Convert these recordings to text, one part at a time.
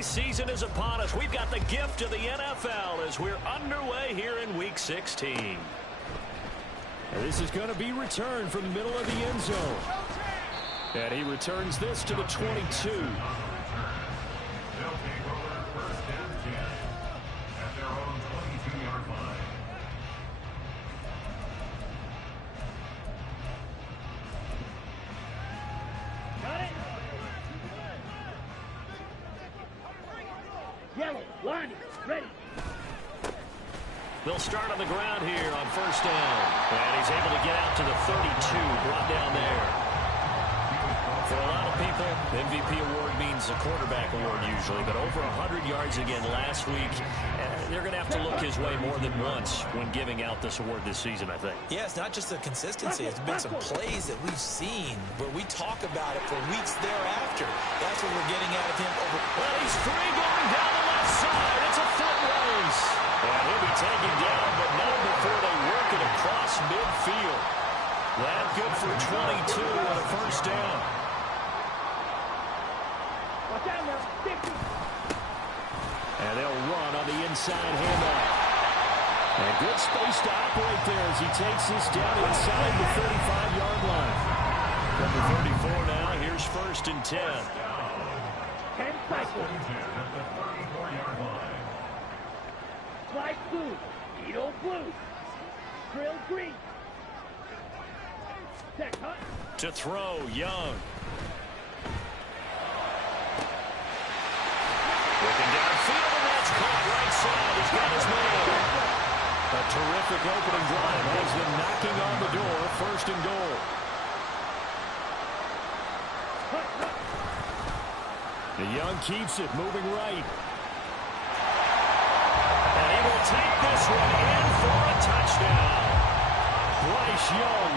holiday season is upon us. We've got the gift of the NFL as we're underway here in Week 16. And this is going to be returned from the middle of the end zone. And he returns this to the 22. They'll start on the ground here on first down. And he's able to get out to the 32, brought down there. For a lot of people, the MVP award means a quarterback award usually, but over 100 yards again last week. They're going to have to look his way more than once when giving out this award this season, I think. Yeah, it's not just the consistency. It's been some plays that we've seen where we talk about it for weeks thereafter. That's what we're getting out of him. Well, he's free going down the left side. It's a foot race. And he'll be taken down, but not before they work it across midfield. That good for 22 and a first down. And they'll run on the inside handoff. And good space to operate there as he takes this down inside the 35-yard line. Number 34 now, here's first and 10. 10 cycles. Fly blue, Edo blue, grill green. Set, huh? To throw, Young. Looking downfield, and that's caught right side. He's got his man. A terrific opening drive has them knocking on the door. First and goal. The Young keeps it, moving right. And he will take this one in for a touchdown. Bryce Young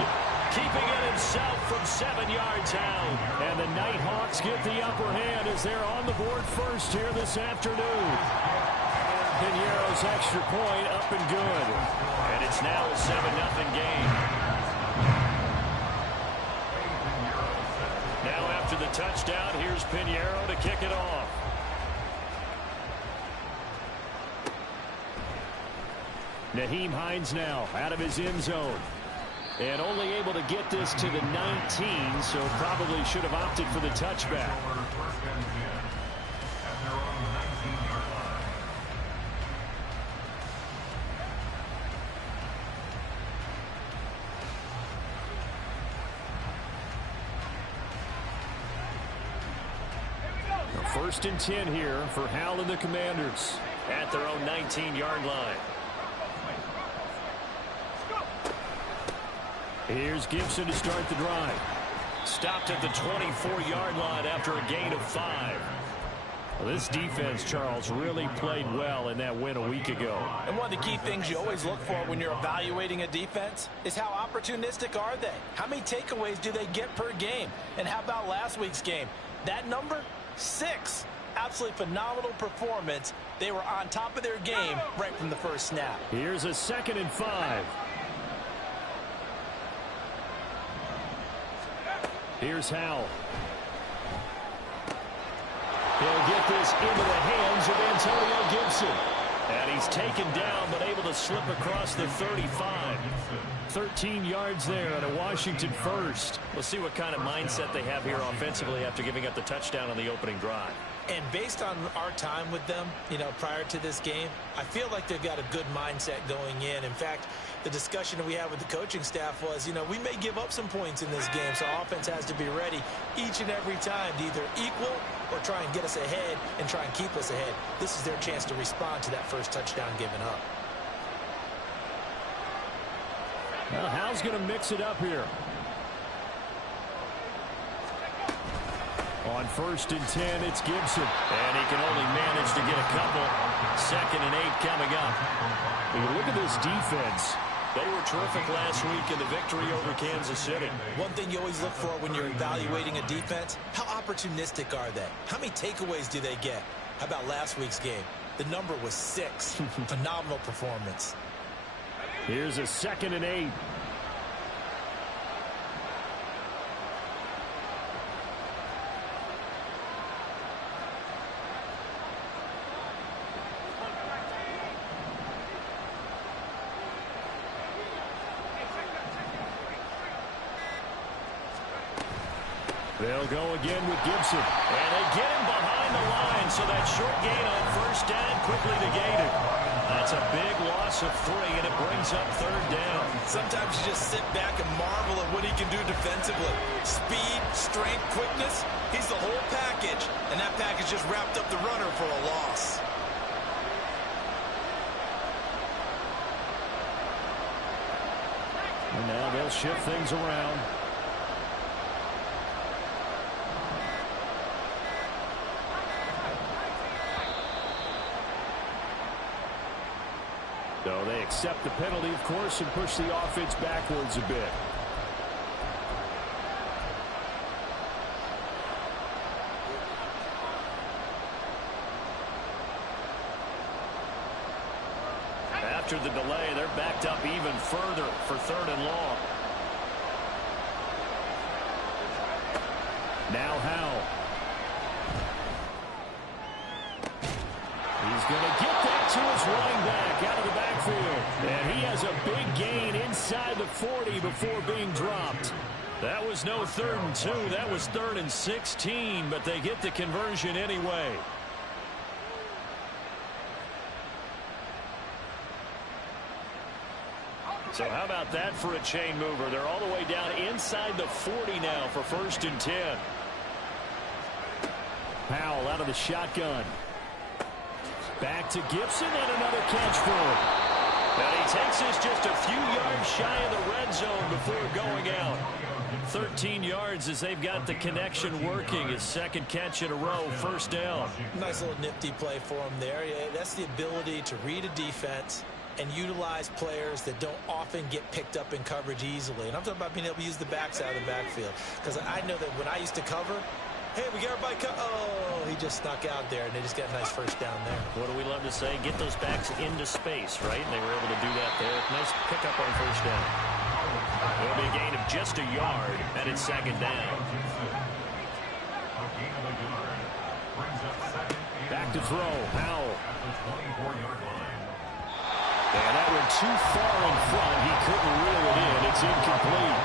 keeping it himself from 7 yards out. And the Nighthawks get the upper hand as they're on the board first here this afternoon. Piñeiro's extra point up and good. And it's now a 7-0 game. Now after the touchdown, here's Piñeiro to kick it off. Nyheim Hines now out of his end zone. And only able to get this to the 19, so probably should have opted for the touchback. First and 10 here for Hal and the Commanders. At their own 19-yard line. Here's Gibson to start the drive. Stopped at the 24-yard line after a gain of 5. Well, this defense, Charles, really played well in that win a week ago. And one of the key things you always look for when you're evaluating a defense is how opportunistic are they? How many takeaways do they get per game? And how about last week's game? That number, 6. Absolutely phenomenal performance. They were on top of their game right from the first snap. Here's a 2nd and 5. Here's Howell. He'll get this into the hands of Antonio Gibson. And he's taken down, but able to slip across the 35. 13 yards there and a Washington first. We'll see what kind of mindset they have here offensively after giving up the touchdown on the opening drive. And based on our time with them, prior to this game, I feel like they've got a good mindset going in. In fact, the discussion that we had with the coaching staff was, we may give up some points in this game, so offense has to be ready each and every time to either equal or try and get us ahead and try and keep us ahead. This is their chance to respond to that first touchdown given up. Well, Hal's going to mix it up here. On first and 10, it's Gibson. And he can only manage to get a couple. 2nd and 8 coming up. When you look at this defense, they were terrific last week in the victory over Kansas City. One thing you always look for when you're evaluating a defense, how opportunistic are they? How many takeaways do they get? How about last week's game? The number was 6. Phenomenal performance. Here's a 2nd and 8. They'll go again with Gibson. And they get him behind the line, so that short gain on first down quickly negated. That's a big loss of 3, and it brings up third down. Sometimes you just sit back and marvel at what he can do defensively. Speed, strength, quickness, he's the whole package. And that package just wrapped up the runner for a loss. And now they'll shift things around. So they accept the penalty, of course, and push the offense backwards a bit. After the delay, they're backed up even further for 3rd and long. Now Howell. He's going to get that to his running back out of the backfield. And he has a big gain inside the 40 before being dropped. That was no 3rd and 2. That was 3rd and 16, but they get the conversion anyway. So how about that for a chain mover? They're all the way down inside the 40 now for 1st and 10. Howell out of the shotgun. Back to Gibson, and another catch for him. And he takes this just a few yards shy of the red zone before going out. 13 yards as they've got the connection working. His 2nd catch in a row, 1st down. Nice little nifty play for him there. Yeah, that's the ability to read a defense and utilize players that don't often get picked up in coverage easily. And I'm talking about being able to use the backs out of the backfield. Because I know that when I used to cover, hey, we got everybody oh, he just snuck out there, and they just got a nice 1st down there. What do we love to say? Get those backs into space, right? And they were able to do that there. Nice pickup on 1st down. It'll be a gain of just a yard, and it's 2nd down. Back to throw, Howell. And that went too far in front. He couldn't reel it in. It's incomplete.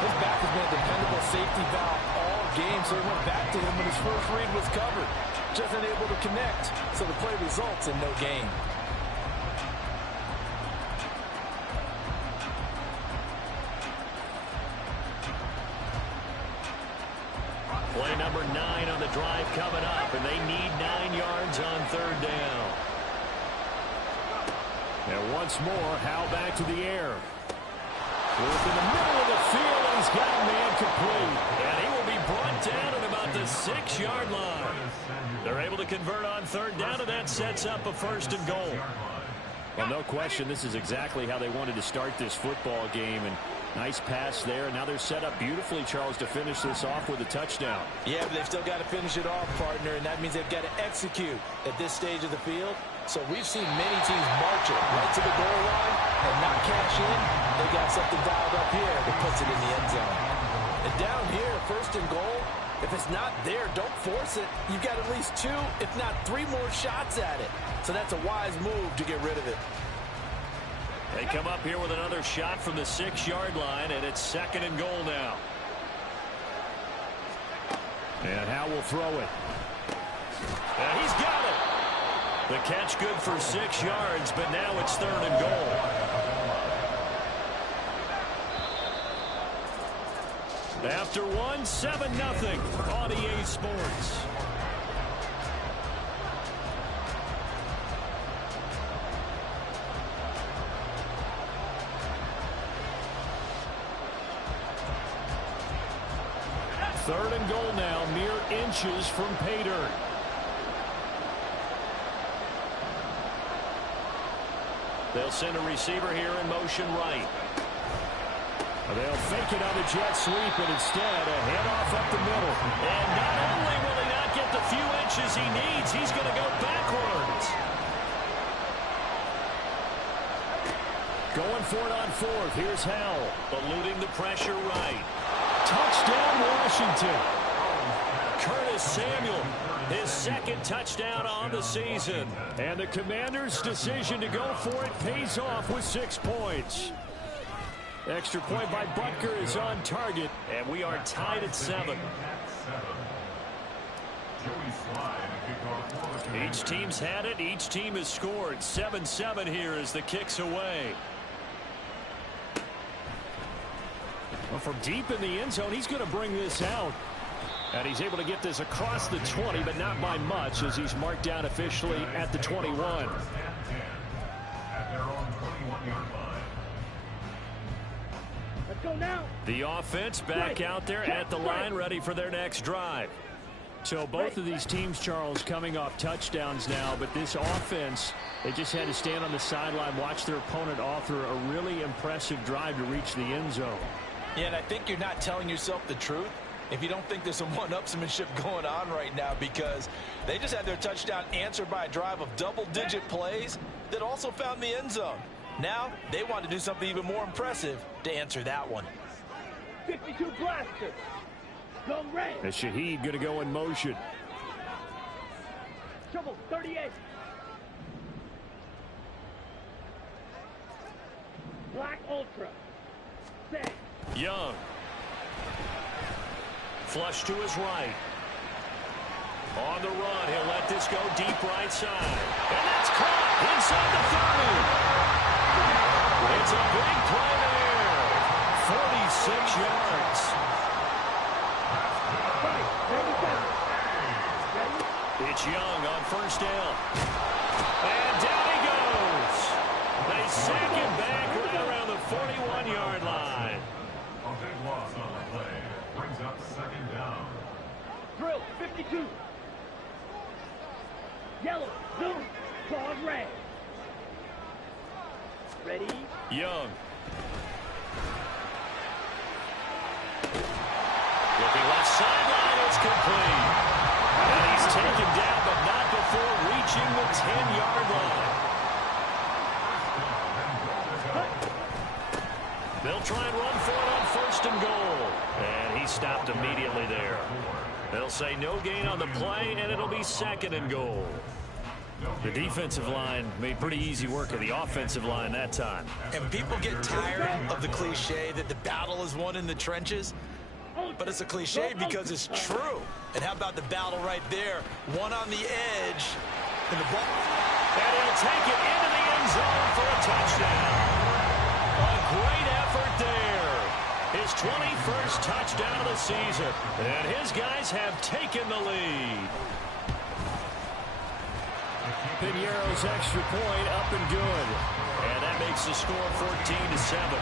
His back has been a dependable safety valve all game, so he went back to him when his first read was covered. Just unable to connect, so the play results in no gain. Play number 9 on the drive coming up, and they need 9 yards on 3rd down. And once more, Howell back to the air. Work in the middle of the field, and he's got a man complete. And he will be brought down at about the 6-yard line. They're able to convert on 3rd down, and that sets up a 1st and goal. Well, no question, this is exactly how they wanted to start this football game. And nice pass there. Now they're set up beautifully, Charles, to finish this off with a touchdown. Yeah, but they've still got to finish it off, partner, and that means they've got to execute at this stage of the field. So we've seen many teams march it right to the goal line and not cash in. They got something dialed up here that puts it in the end zone. And down here, 1st and goal, if it's not there, don't force it. You've got at least 2, if not 3 more shots at it. So that's a wise move to get rid of it. They come up here with another shot from the 6-yard line, and it's 2nd and goal now. And Howell will throw it. And he's got it. The catch good for 6 yards, but now it's 3rd and goal. After one, 7-0 on EA Sports. Third and goal now, mere inches from pay dirt. They'll send a receiver here in motion right. They'll fake it on the jet sweep, and instead a handoff up the middle. And not only will he not get the few inches he needs, he's going to go backwards. Going for it on 4th. Here's Howell. Eluding the pressure right. Touchdown, Washington. Curtis Samuel, his 2nd touchdown on the season. And the Commanders' decision to go for it pays off with 6 points. Extra point by Butker is on target, and we are tied at 7. Each team's had it. Each team has scored. 7-7 here as the kick's away. Well, from deep in the end zone, he's going to bring this out. And he's able to get this across the 20, but not by much, as he's marked down officially at the 21. Let's go now. The offense back out there at the line, ready for their next drive. So both of these teams, Charles, coming off touchdowns now, but this offense, they just had to stand on the sideline, watch their opponent author a really impressive drive to reach the end zone. Yeah, and I think you're not telling yourself the truth if you don't think there's some one-upsmanship going on right now, because they just had their touchdown answered by a drive of double-digit plays that also found the end zone. Now they want to do something even more impressive to answer that one. 52 blaster. Go red. As Shaheed going to go in motion. Trouble 38. Black Ultra. Set. Young. Flush to his right. On the run, he'll let this go deep right side. And that's caught inside the 30. It's a big play there. 46 yards. It's Young on first down. And down he goes. They sack him back right around the 41-yard line. A big loss on the play. Brings up second down. Drill 52. Yellow. Zoom. Claws red. Ready. Young. Looking left sideline, it's complete. And he's taken down, but not before reaching the 10-yard line. They'll try and run for it on first and goal. And he stopped immediately there. They'll say no gain on the play, and it'll be second and goal. The defensive line made pretty easy work of the offensive line that time. And people get tired of the cliche that the battle is won in the trenches. But it's a cliche because it's true. And how about the battle right there? One on the edge. And the ball. And he'll take it into the end zone for a touchdown. A great effort there. His 21st touchdown of the season. And his guys have taken the lead. Piñeiro's extra point up and good. And that makes the score 14-7.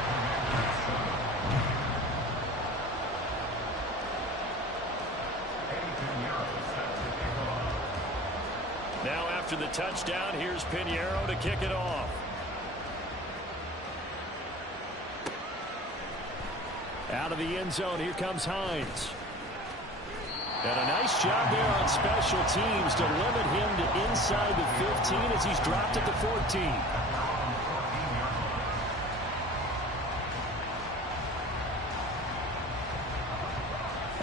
Now after the touchdown, here's Piñeiro to kick it off. Out of the end zone, here comes Hines. And a nice job there on special teams to limit him to inside the 15 as he's dropped at the 14.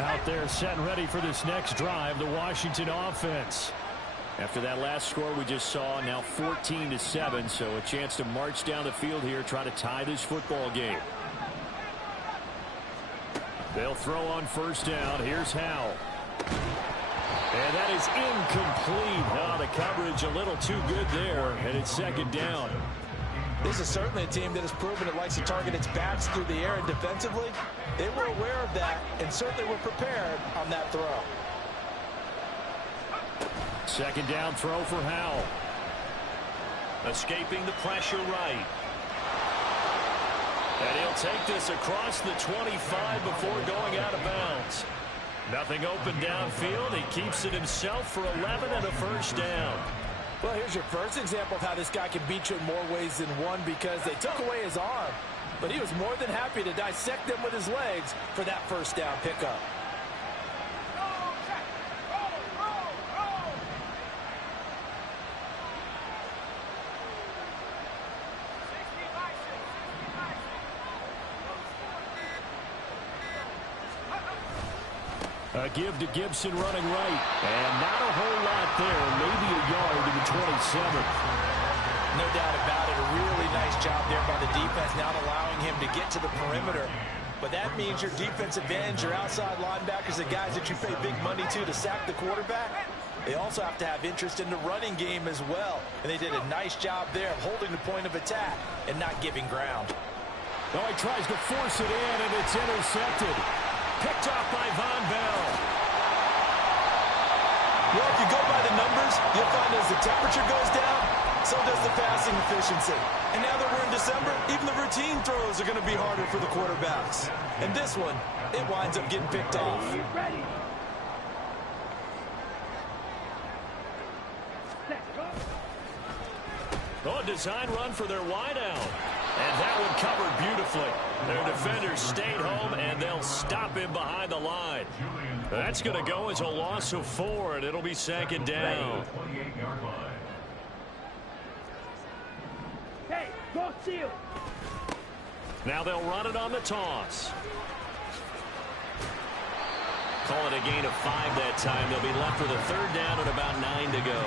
Out there set and ready for this next drive, the Washington offense. After that last score we just saw, now 14-7, so a chance to march down the field here, try to tie this football game. They'll throw on first down. Here's Howell. And that is incomplete. Oh, the coverage a little too good there, and it's second down. This is certainly a team that has proven it likes to target its backs through the air, and defensively, they were aware of that and certainly were prepared on that throw. Second down throw for Howell. Escaping the pressure right. And he'll take this across the 25 before going out of bounds. Nothing open downfield. He keeps it himself for 11 and a first down. Well, here's your first example of how this guy can beat you in more ways than one, because they took away his arm, but he was more than happy to dissect them with his legs for that first down pickup. A give to Gibson running right. And not a whole lot there. Maybe a yard to the 27. No doubt about it. A really nice job there by the defense, not allowing him to get to the perimeter. But that means your defensive ends, your outside linebackers, the guys that you pay big money to sack the quarterback, they also have to have interest in the running game as well. And they did a nice job there of holding the point of attack and not giving ground. Oh, he tries to force it in, and it's intercepted. Picked off by Von Bell. Well, if you go by the numbers, you'll find as the temperature goes down, so does the passing efficiency. And now that we're in December, even the routine throws are going to be harder for the quarterbacks. And this one, it winds up getting picked off. Ready. Set, go. Oh, a design run for their wideout. And that one covered beautifully. Their defenders stayed home, and they'll stop him behind the line. That's going to go as a loss of 4, and it'll be second down. 28-yard line. Hey, go seal. Now they'll run it on the toss. Call it a gain of 5 that time. They'll be left with a third down and about 9 to go.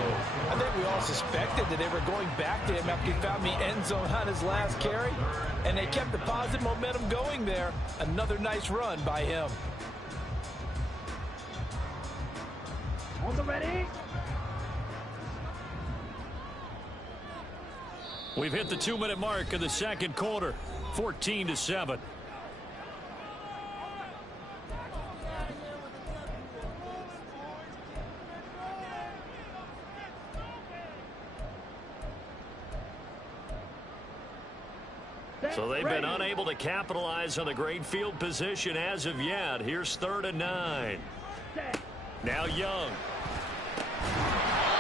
I think we all suspected that they were going back to him after he found the end zone on his last carry. And they kept the positive momentum going there. Another nice run by him. On the ready. We've hit the 2-minute mark of the second quarter. 14-7. So they've been unable to capitalize on the great field position as of yet. Here's 3rd and 9. Now Young.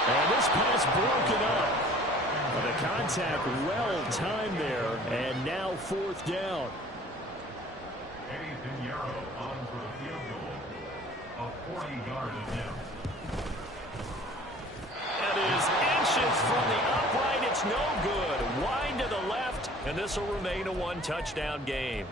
And this pass broken up. Well, the contact well timed there, and now 4th down. Eddie Pinheiro on for the field goal. A 40-yard attempt. That is inches from the upright. It's no good. Wide to the left, and this will remain a 1-touchdown game.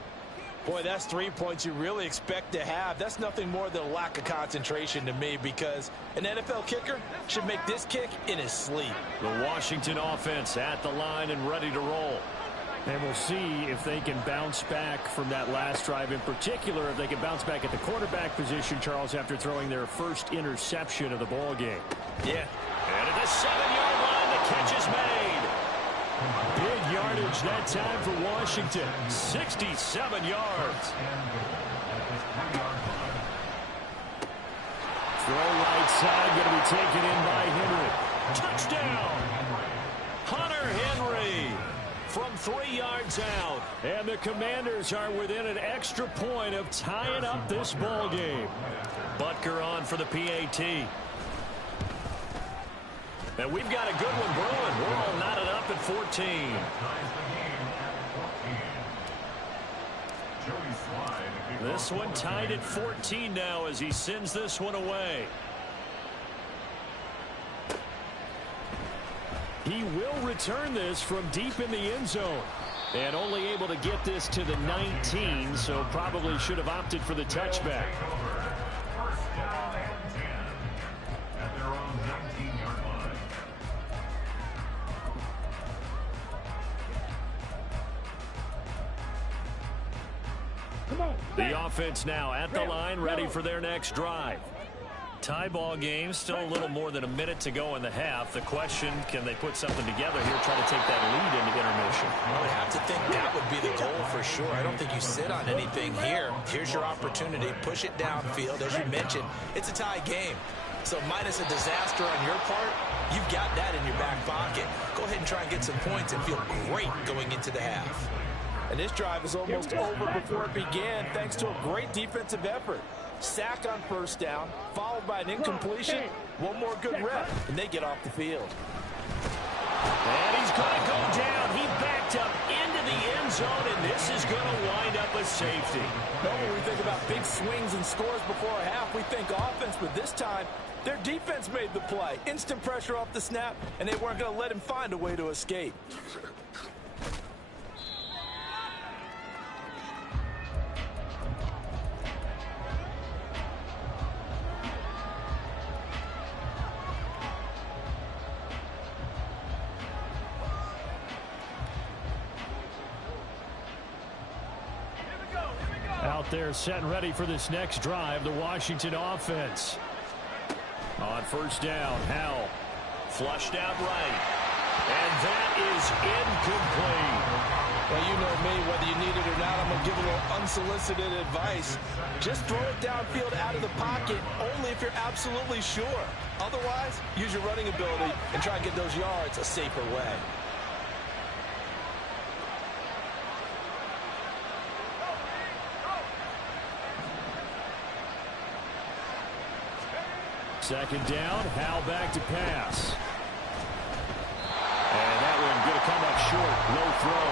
Boy, that's 3 points you really expect to have. That's nothing more than a lack of concentration to me, because an NFL kicker should make this kick in his sleep. The Washington offense at the line and ready to roll. And we'll see if they can bounce back from that last drive, in particular if they can bounce back at the quarterback position, Charles, after throwing their first interception of the ball game. Yeah. And at the 7-yard line, the catch is made. Big yardage that time for Washington. 67 yards. Throw right side, going to be taken in by Henry. Touchdown! Hunter Henry from 3 yards out. And the Commanders are within an extra point of tying up this ball game. Butker on for the PAT. And we've got a good one brewing. We're all knotted up at 14. This one tied at 14 now as he sends this one away. He will return this from deep in the end zone. And only able to get this to the 19, so probably should have opted for the touchback. First down and 10 at their own 19-yard line. Come on. The offense now at the line, ready for their next drive. Tie ball game, still a little more than a minute to go in the half. The question, can they put something together here, try to take that lead into intermission? I would have to think that would be the goal for sure. I don't think you sit on anything here. Here's your opportunity. Push it downfield. As you mentioned, it's a tie game. So minus a disaster on your part, you've got that in your back pocket. Go ahead and try and get some points and feel great going into the half. And this drive is almost over before it began, thanks to a great defensive effort. Sack on first down, followed by an incompletion. One more good rep, and they get off the field. And he's going to go down. He backed up into the end zone, and this is going to wind up a safety. Well, when we think about big swings and scores before a half, we think offense, but this time, their defense made the play. Instant pressure off the snap, and they weren't going to let him find a way to escape. there set and ready for this next drive, the Washington offense. On first down, Howell. Flushed out right. And that is incomplete. Well, you know me, whether you need it or not, I'm going to give a little unsolicited advice. Just throw it downfield out of the pocket, only if you're absolutely sure. Otherwise, use your running ability and try and get those yards a safer way. Second down, Howell back to pass. And that one going to come up short. Low throw.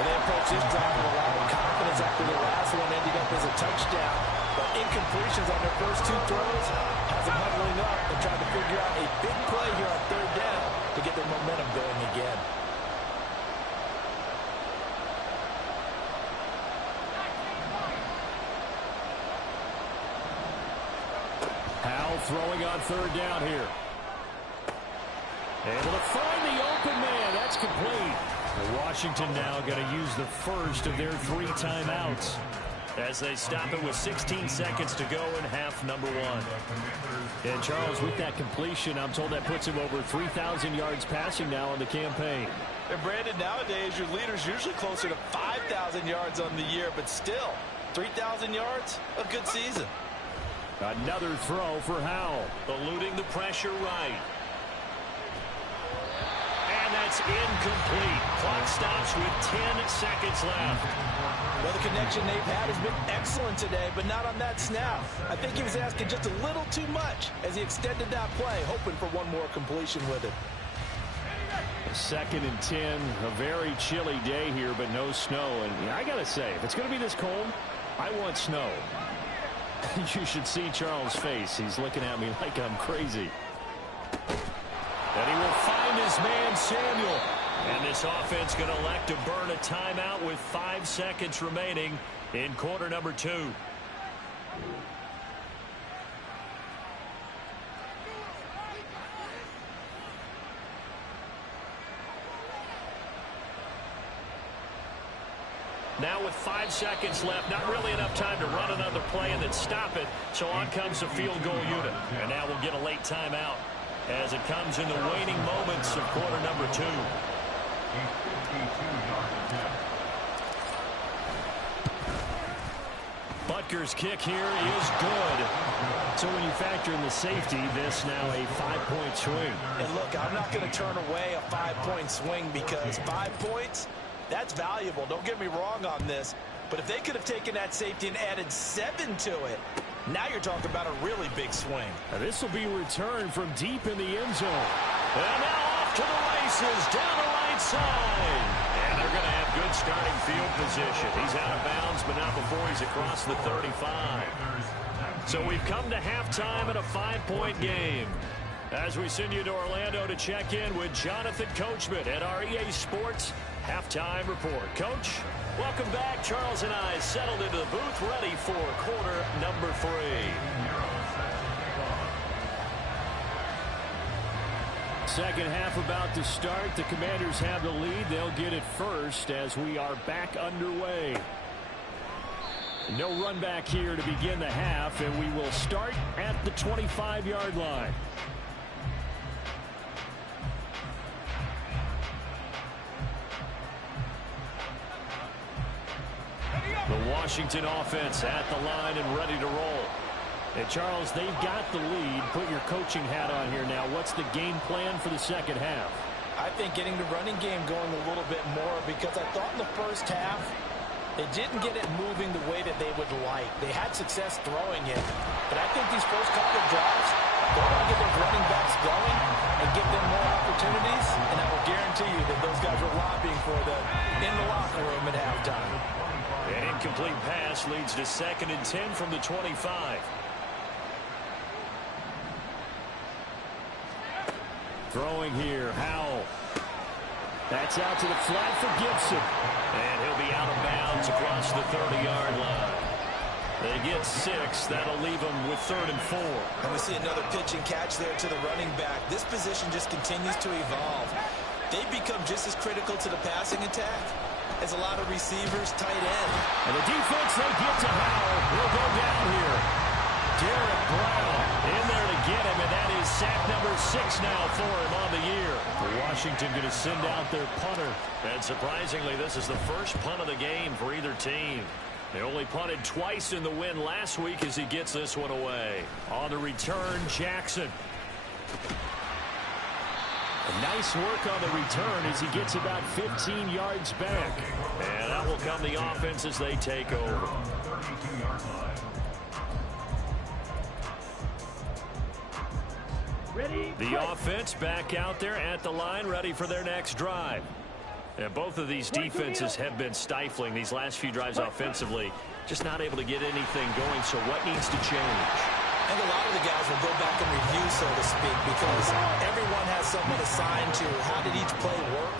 And they approach this drive with a lot of confidence after the last one ended up as a touchdown. But incompletions on their first two throws has them huddling up and trying to figure out a big play here on third down to get their momentum going again. Howell throwing on third down here. Able to find the open man. That's complete. Washington now going to use the first of their 3 timeouts as they stop it with 16 seconds to go in half number 1. And Charles, with that completion, I'm told that puts him over 3,000 yards passing now on the campaign. And Brandon, nowadays your leader's usually closer to 5,000 yards on the year, but still 3,000 yards, a good season. Another throw for Howell. Eluding the pressure right. And that's incomplete. Clock stops with 10 seconds left. Well, the connection they've had has been excellent today, but not on that snap. I think he was asking just a little too much as he extended that play, hoping for one more completion with it. 2nd and 10, a very chilly day here, but no snow. And I got to say, if it's going to be this cold, I want snow. You should see Charles' face. He's looking at me like I'm crazy. And he will find his man, Samuel. And this offense going to elect to burn a timeout with 5 seconds remaining in quarter number 2. Now with 5 seconds left, not really enough time to run another play and then stop it. So on comes the field goal unit. And now we'll get a late timeout as it comes in the waning moments of quarter number 2. Butker's kick here is good. So when you factor in the safety, this now a 5-point swing. And look, I'm not going to turn away a 5-point swing because 5 points, that's valuable. Don't get me wrong on this. But if they could have taken that safety and added 7 to it, now you're talking about a really big swing. Now this will be returned from deep in the end zone. And now off to the races, down the right side. And they're going to have good starting field position. He's out of bounds, but not before he's across the 35. So we've come to halftime in a 5-point game. As we send you to Orlando to check in with Jonathan Coachman at our EA Sports Halftime Report. Coach, welcome back. Charles and I settled into the booth, ready for quarter number 3. Second half about to start. The Commanders have the lead. They'll get it first as we are back underway. No run back here to begin the half, and we will start at the 25-yard line. The Washington offense at the line and ready to roll. And Charles, they've got the lead. Put your coaching hat on here now. What's the game plan for the second half? I think getting the running game going a little bit more because I thought in the first half they didn't get it moving the way that they would like. They had success throwing it. But I think these first couple of drives, they want to get those running backs going and give them more opportunities. And I will guarantee you that those guys were lobbying for them in the locker room at halftime. An incomplete pass leads to 2nd and 10 from the 25. Throwing here, Howell. That's out to the flat for Gibson. And he'll be out of bounds across the 30-yard line. They get 6. That'll leave them with 3rd and 4. And we see another pitch and catch there to the running back. This position just continues to evolve. They become just as critical to the passing attack as a lot of receivers, tight end. And the defense, they get to Howell. He'll go down here. Derek Brown in there to get him, and that is sack number 6 now for him on the year. Washington going to send out their punter. And surprisingly, this is the first punt of the game for either team. They only punted twice in the win last week as he gets this one away. On the return, Jackson. Nice work on the return as he gets about 15 yards back. And that will come the offense as they take over. Ready? The offense back out there at the line, ready for their next drive. And both of these defenses have been stifling these last few drives offensively. Just not able to get anything going, so what needs to change? I think a lot of the guys will go back and review, so to speak, because everyone has someone assigned to how did each play work.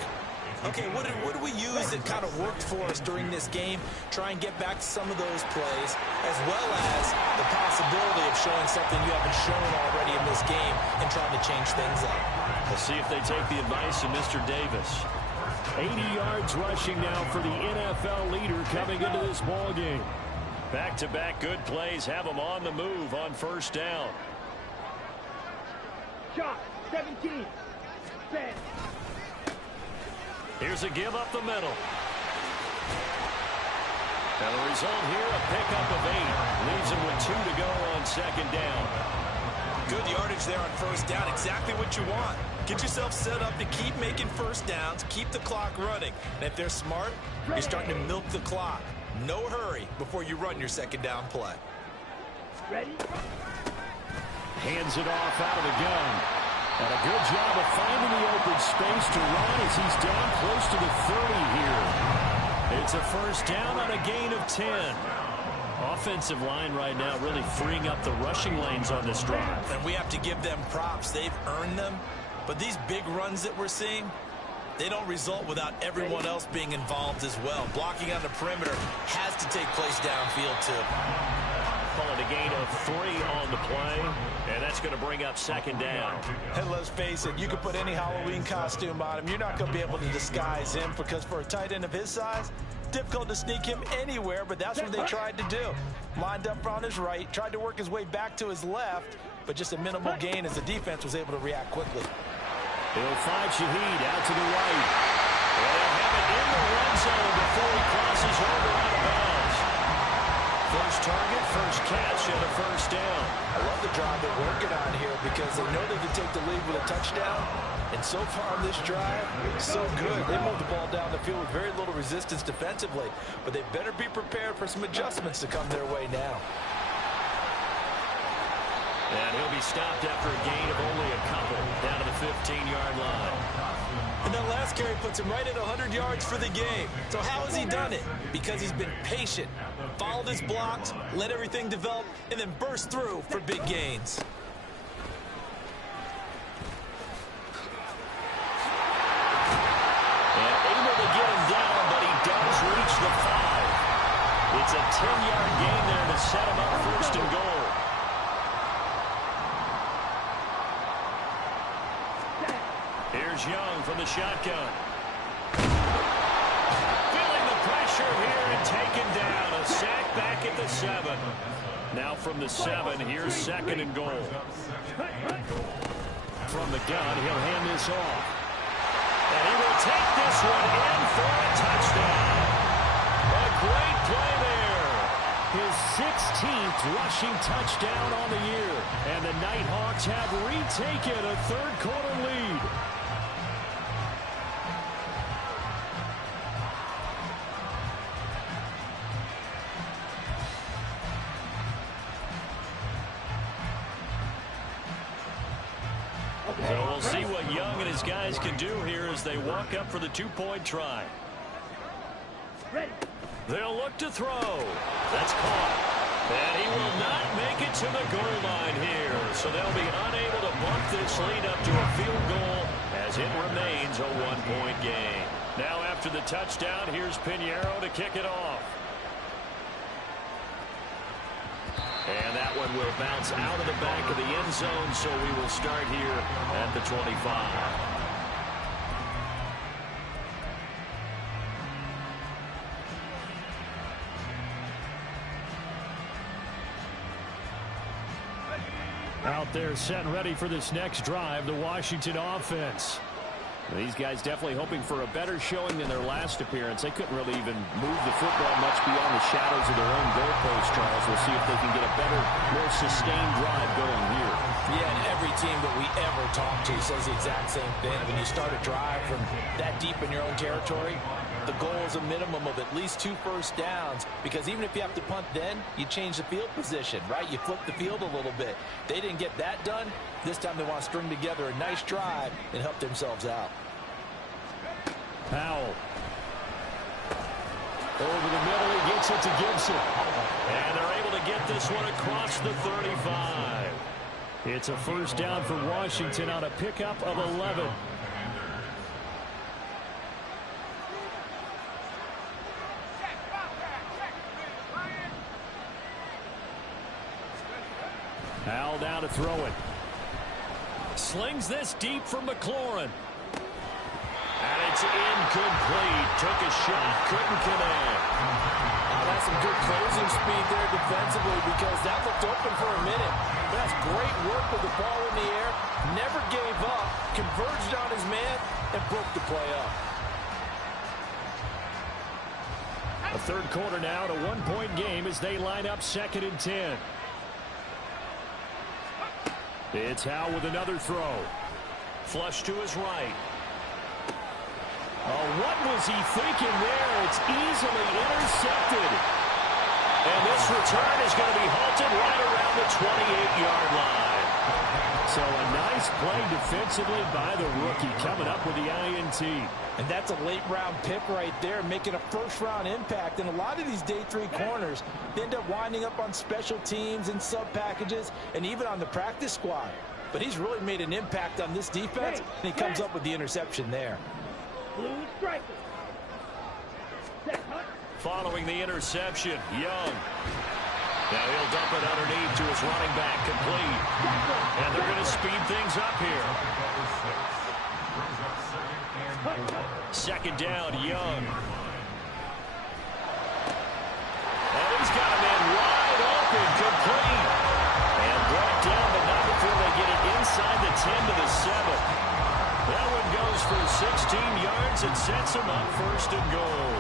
Okay, what did we use that kind of worked for us during this game? Try and get back to some of those plays, as well as the possibility of showing something you haven't shown already in this game and trying to change things up. We'll see if they take the advice of Mr. Davis. 80 yards rushing now for the NFL leader coming into this ball game. Back-to-back good plays have them on the move on first down. Shot. 17. Set. Here's a give up the middle. And the result here, a pickup of 8. Leaves him with 2 to go on second down. Good yardage there on first down. Exactly what you want. Get yourself set up to keep making first downs, keep the clock running. And if they're smart, you're starting to milk the clock. No hurry before you run your second down play. Ready? Hands it off out of the gun. And a good job of finding the open space to run as he's down close to the 30 here. It's a first down on a gain of 10. Offensive line right now really freeing up the rushing lanes on this drive. And we have to give them props. They've earned them. But these big runs that we're seeing, they don't result without everyone else being involved as well. Blocking on the perimeter has to take place downfield too. Call it a gain of 3 on the play, and that's going to bring up second down. And let's face it, you can put any Halloween costume on him. You're not going to be able to disguise him because for a tight end of his size, difficult to sneak him anywhere, but that's what they tried to do. Lined up on his right, tried to work his way back to his left, but just a minimal gain as the defense was able to react quickly. He'll find Shaheed out to the right. And they'll have it in the red zone before he crosses over out of bounds. First target, first catch, and a first down. I love the drive they're working on here because they know they can take the lead with a touchdown. And so far on this drive, so good. They moved the ball down the field with very little resistance defensively. But they better be prepared for some adjustments to come their way now. And he'll be stopped after a gain of only a couple down to the 15-yard line. And that last carry puts him right at 100 yards for the game. So how has he done it? Because he's been patient, followed his blocks, let everything develop, and then burst through for big gains. And able to get him down, but he does reach the 5. It's a 10-yard gain there to set him up first and goal. Here's Young from the shotgun. Feeling the pressure here and taken down. A sack back at the 7. Now from the 7, here's second and goal. From the gun, he'll hand this off. And he will take this one in for a touchdown. A great play there. His 16th rushing touchdown on the year. And the Nighthawks have retaken a third-quarter lead. So we'll see what Young and his guys can do here as they walk up for the 2-point try. Ready. They'll look to throw. That's caught. And he will not make it to the goal line here. So they'll be unable to bump this lead up to a field goal as it remains a 1-point game. Now after the touchdown, here's Pinheiro to kick it off. And that one will bounce out of the back of the end zone, so we will start here at the 25. Out there set and ready for this next drive, the Washington offense. These guys definitely hoping for a better showing than their last appearance. They couldn't really even move the football much beyond the shadows of their own goalpost, Charles. We'll see if they can get a better, more sustained drive going here. Yeah, and every team that we ever talk to says the exact same thing. When you start a drive from that deep in your own territory, the goal is a minimum of at least 2 first downs, because even if you have to punt then, you change the field position, right? You flip the field a little bit. They didn't get that done. This time they want to string together a nice drive and help themselves out. Powell. Over the middle, he gets it to Gibson. And they're able to get this one across the 35. It's a first down for Washington on a pickup of 11. Powell down to throw it. Slings this deep for McLaurin. And it's incomplete. Took a shot, couldn't connect. That's some good closing speed there defensively, because that looked open for a minute. But that's great work with the ball in the air. Never gave up. Converged on his man and broke the play up. A third quarter now, at a 1-point game as they line up 2nd and 10. It's Howe with another throw. Flush to his right. Oh, what was he thinking there? It's easily intercepted. And this return is going to be halted right around the 28-yard line. So a nice play defensively by the rookie, coming up with the INT. And that's a late-round pick right there, making a first-round impact. And a lot of these day 3 corners, they end up winding up on special teams and sub-packages and even on the practice squad. But he's really made an impact on this defense, and he comes up with the interception there. Blue striker. Set, hunt. Following the interception, Young. Now he'll dump it underneath to his running back, complete. And they're going to speed things up here. Second down, Young. And he's got a man wide open, complete. And brought down, but not before they get it inside the 10 to the 7. That one goes for 16 yards and sets him up 1st and goal.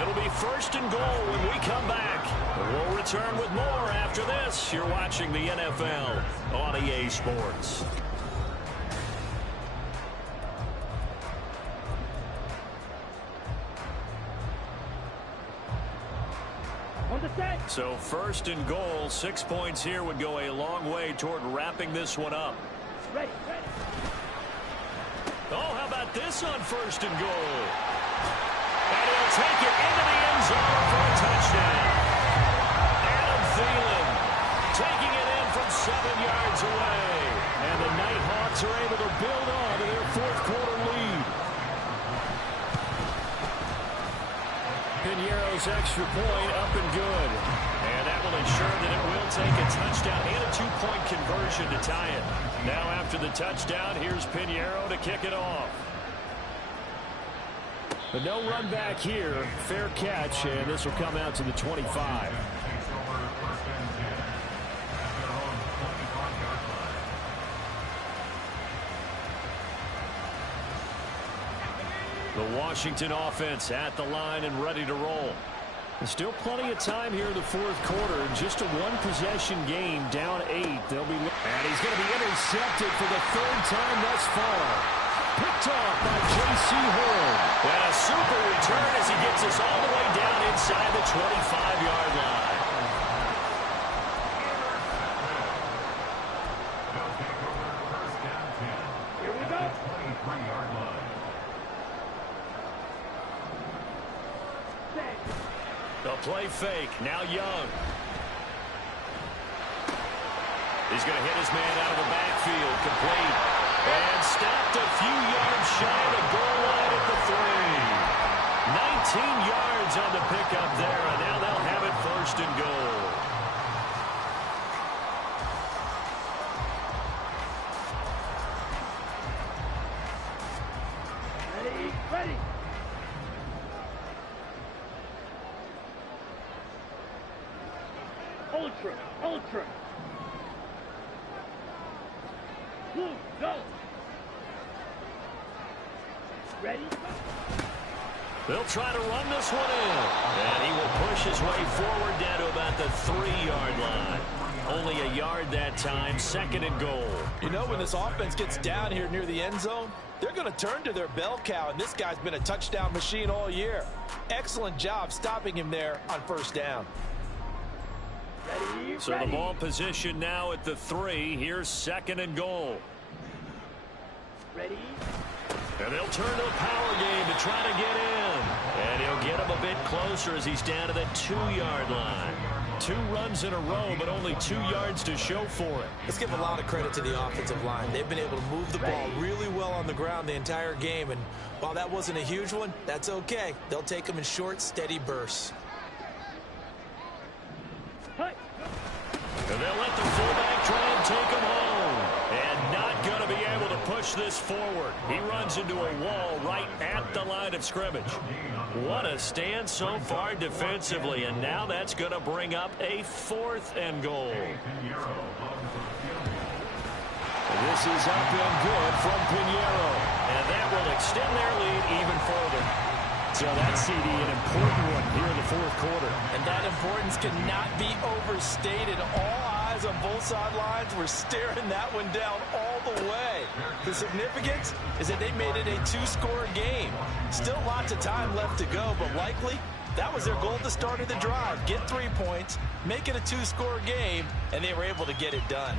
It'll be 1st and goal when we come back. We'll return with more after this. You're watching the NFL on EA Sports. On the set. So 1st and goal, 6 points here would go a long way toward wrapping this one up. Ready, ready. Oh, how about this on 1st and goal? And he'll take it into the end zone for a touchdown. Adam Thielen taking it in from 7 yards away. And the Nighthawks are able to build on to their 4th quarter lead. Piñeiro's extra point up and good. And that will ensure that it will take a touchdown and a 2-point conversion to tie it. Now after the touchdown, here's Piñeiro to kick it off. But no run back here. Fair catch, and this will come out to the 25. The Washington offense at the line and ready to roll. There's still plenty of time here in the 4th quarter. Just a 1-possession game, down 8. They'll be, and he's going to be intercepted for the 3rd time thus far. Picked off by J.C. Horn. And a super return as he gets us all the way down inside the 25-yard line. Here we go. 23-yard line. Set. The play fake. Now Young. He's going to hit his man out of the backfield. Complete. And stopped a few yards shy of the goal line at the 3. 19 yards on the pickup there. And now they'll have it 1st and goal. Ready, ready. Ultra, ultra. Blue, go. Ready? They'll try to run this one in. And he will push his way forward down to about the 3-yard line. Only a yard that time, 2nd and goal. You know, when this offense gets down here near the end zone, they're going to turn to their bell cow, and this guy's been a touchdown machine all year. Excellent job stopping him there on 1st down. Ready, So the ball position now at the 3. Here's 2nd and goal. Ready? And they'll turn to the power game to try to get in. And he'll get him a bit closer as he's down to the 2-yard line. 2 runs in a row, but only 2 yards to show for it. Let's give a lot of credit to the offensive line. They've been able to move the ball really well on the ground the entire game. And while that wasn't a huge one, that's okay. They'll take them in short, steady bursts. Hut. And they'll let the fullback try and take him home. And not going to be able to push this forward. He runs into a wall right at the line of scrimmage. What a stand so far defensively. And now that's going to bring up a 4th and goal. This is up and good from Pinheiro. And that will extend their lead even further. So that's, CD, an important one here in the 4th quarter. And that importance cannot be overstated. All eyes on both sidelines were staring that one down all the way. The significance is that they made it a 2-score game. Still lots of time left to go, but likely that was their goal at the start of the drive. Get 3 points, make it a 2-score game, and they were able to get it done.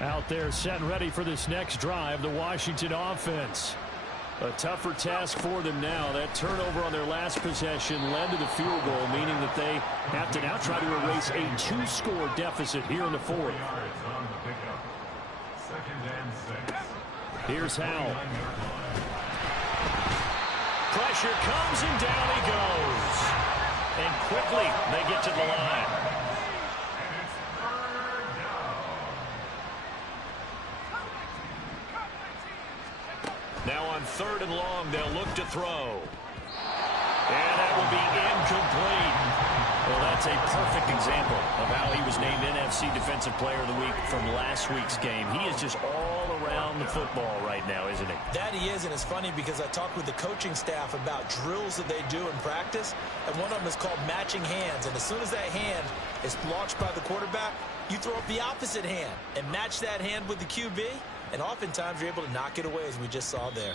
Out there set and ready for this next drive, the Washington offense. A tougher task for them now. That turnover on their last possession led to the field goal, meaning that they have to now try to erase a 2-score deficit here in the 4th. Here's Howell. Pressure comes and down he goes. And quickly they get to the line. Now on 3rd and long, they'll look to throw. And that will be incomplete. Well, that's a perfect example of how he was named NFC Defensive Player of the Week from last week's game. He is just all around the football right now, isn't he? That he is, and it's funny because I talked with the coaching staff about drills that they do in practice, and one of them is called matching hands. And as soon as that hand is launched by the quarterback, you throw up the opposite hand and match that hand with the QB, and oftentimes you're able to knock it away, as we just saw there.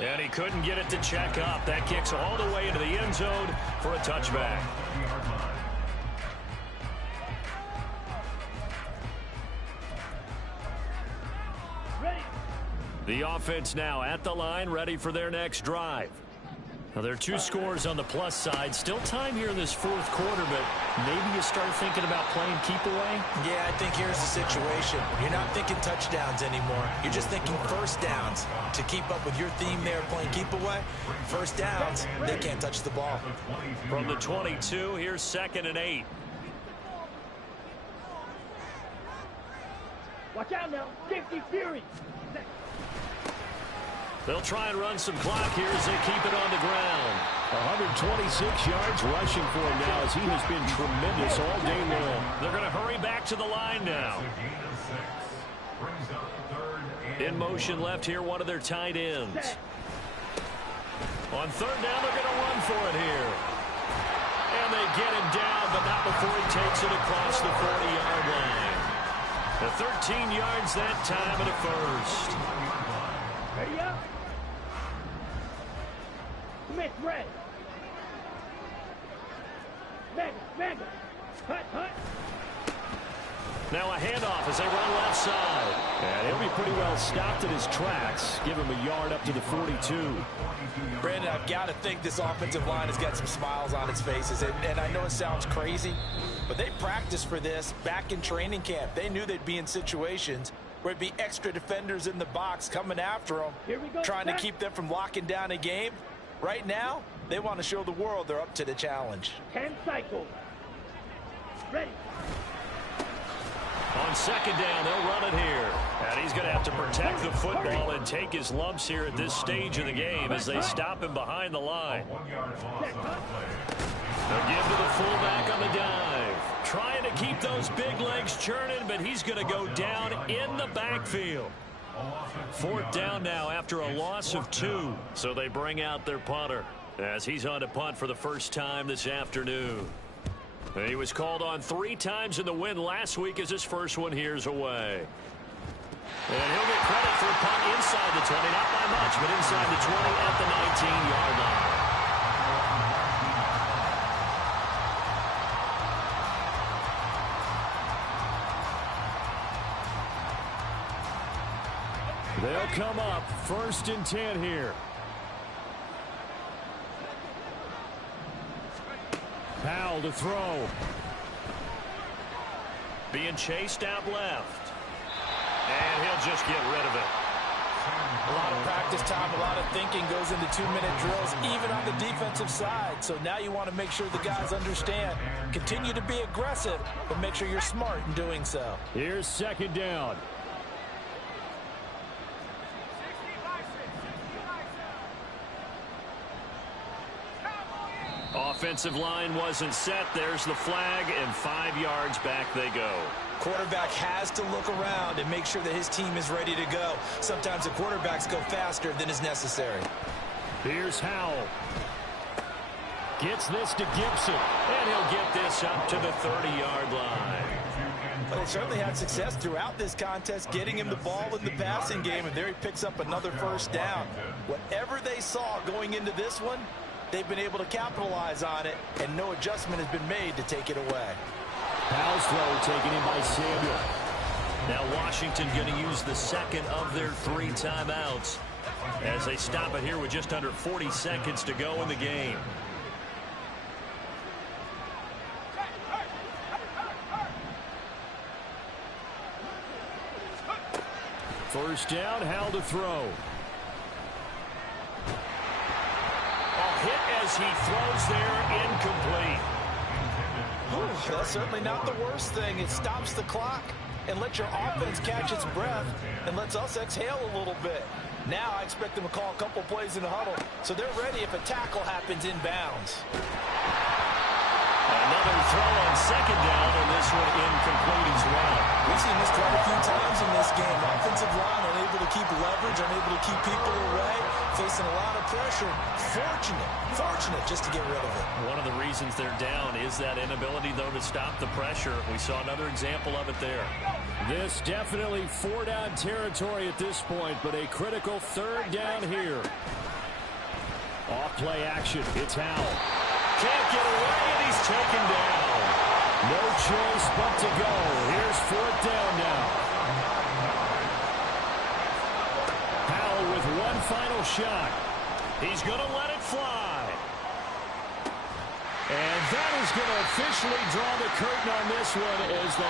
And he couldn't get it to check up. That kicks all the way into the end zone for a touchback. Ready. The offense now at the line, ready for their next drive. Now, there are 2 scores on the plus side. Still time here in this 4th quarter, but maybe you start thinking about playing keep away? Yeah, I think here's the situation. You're not thinking touchdowns anymore. You're just thinking first downs. To keep up with your theme there, playing keep away, first downs, they can't touch the ball. From the 22, here's 2nd and 8. Watch out now. Safety Fury. They'll try and run some clock here as they keep it on the ground. 126 yards rushing for him now as he has been tremendous all day long. They're going to hurry back to the line now. In motion left here, one of their tight ends. On 3rd down, they're going to run for it here. And they get him down, but not before he takes it across the 40-yard line. The 13 yards that time of the 1st. Ready up. Smith red. Mega. Hut. Now a handoff as they run left side. And he'll be pretty well stopped in his tracks. Give him a yard up to the 42. Brandon, I've got to think this offensive line has got some smiles on its faces. And I know it sounds crazy, but they practiced for this back in training camp. They knew they'd be in situations where it'd be extra defenders in the box coming after them, Here we go, trying to Jack. keep them from locking down a game. Right now, they want to show the world they're up to the challenge. 10 cycles. Ready. On 2nd down, they'll run it here. And he's going to have to protect the football and take his lumps here at this stage of the game as they stop him behind the line. They'll give to the fullback on the dive. Trying to keep those big legs churning, but he's going to go down in the backfield. Fourth down now after a loss of 2. So they bring out their punter as he's on to punt for the first time this afternoon. He was called on 3 times in the win last week as his first one here's away. And he'll get credit for a punt inside the 20, not by much, but inside the 20 at the 19-yard line. They'll come up 1st and 10 here. Powell to throw. Being chased out left. And he'll just get rid of it. A lot of practice time, a lot of thinking goes into 2-minute drills, even on the defensive side. So now you want to make sure the guys understand. Continue to be aggressive, but make sure you're smart in doing so. Here's 2nd down. Offensive line wasn't set. There's the flag, and 5 yards back they go. Quarterback has to look around and make sure that his team is ready to go. Sometimes the quarterbacks go faster than is necessary. Here's Howell. Gets this to Gibson. And he'll get this up to the 30-yard line. But they certainly had success throughout this contest, getting him the ball in the passing game, and there he picks up another first down. Whatever they saw going into this one, they've been able to capitalize on it, and no adjustment has been made to take it away. Powell's throw taken in by Samuel. Now Washington going to use the second of their 3 timeouts as they stop it here with just under 40 seconds to go in the game. First down, Howell to throw. Hit as he throws there, incomplete. That's certainly not the worst thing. It stops the clock and lets your offense catch its breath and lets us exhale a little bit. Now I expect them to call a couple plays in the huddle so they're ready if a tackle happens inbounds. Another throw on 2nd down, and this one incomplete as well. We've seen this quite a few times in this game. Offensive line unable to keep leverage, unable to keep people away, facing a lot of pressure. Fortunate just to get rid of it. One of the reasons they're down is that inability, though, to stop the pressure. We saw another example of it there. This definitely 4-down territory at this point, but a critical 3rd down here. Off-play action. It's Howell. Can't get away, and he's taken down. No choice but to go. Here's 4th down now. Howell with one final shot. He's going to let it fly. And that is going to officially draw the curtain on this one as they